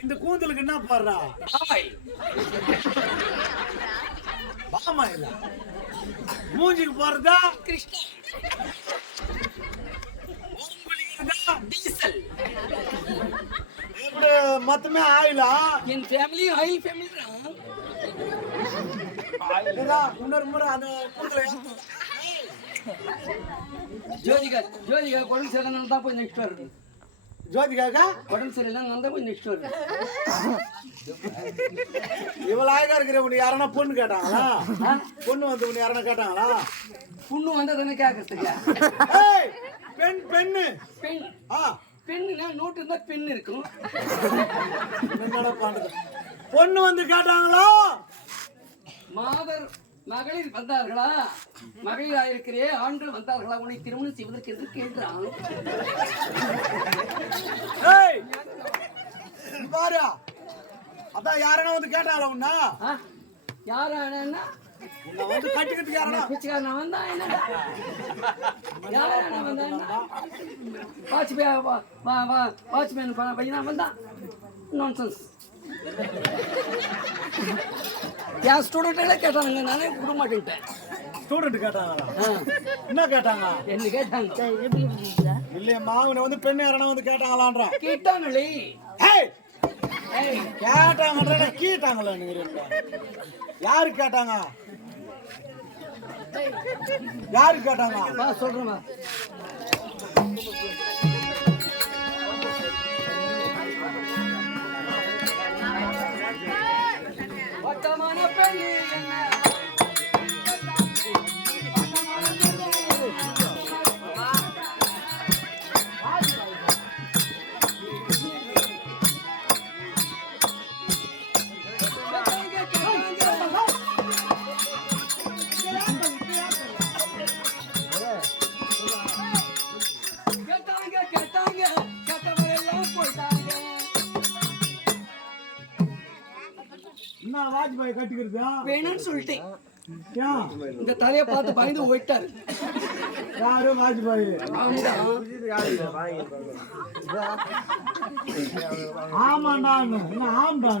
இந்த கூந்தலுக்கு என்ன பாடுறா? பாமா இல்ல மூஞ்சிக்கு போறதா கிருஷ்ணா டீசல் மொத்தமே ஆயிலா? என் ஃபேமிலி ஆயில் ஃபேமிலி தான். இன்னொரு முறை அந்த கூந்தலை ஜோதிகா உடம்பு சரியில்லை தான் போய் நெக்ஸ்ட் வருது. ஜோதிகாக்கா உடம்பு சரியில்லை தான் போய் நெக்ஸ்ட் வருது. இவ்வளவு அழகா இருக்கிற உனக்கு யாரனா பொண்ணு கேட்டாங்களா? பொண்ணு வந்து உனக்கு யாரனா கேட்டாங்களா? புண்ணு வந்தா தானே கேட்கறதுக்கு. பெண்ணு பெண் பெண்ணுனா நோட்டு இருந்தா பெண் இருக்கும். என்னடா பண்றது? பொண்ணு வந்து கேட்டாங்களா? மகளிர் வந்தார்களா? மகளிராக இருக்கிறே ஆண்கள் வந்தார்களா உன்னை திருமணம் செய்வதற்கு என்று கேட்டான். பாரு அதான் யாரனா வந்து கேட்டாங்களா? உன்னா யாரானா வந்து கட்டிக்கிறதுக்கு யாரனா பிச்சைக்காரனா வந்தா என்னடா? யாரானா வந்தா வாட்ச்மேன் பையனா வந்தா நான்சென்ஸ். என் ஸ்டூடெண்ட்டே கேட்டானுங்க, நானே விட மாட்டேன்ட்டேன். ஸ்டூடெண்ட் கேட்டாங்களா? என்ன கேட்டாங்க? என்ன கேட்டாங்க? இல்லையம்மா உன்னை வந்து பெண்ணு யாரனா வந்து கேட்டாங்களான்றா? கேட்டாங்களே. கேட்டாங்கன்றா கீட்டாங்களா? யாரு கேட்டாங்க? யாரு கேட்டாங்க? சொல்றேன். வட்டமான பெண்ணு என்ன என்ன வாஜ்பாய் கட்டிக்கிறது வேணும்னு சொல்லிட்டேன். இந்த தலையை பார்த்து பயந்து போயிட்டாரு. யாரு வாஜ்பாய்? ஆமாண்டா ஆமாண்டா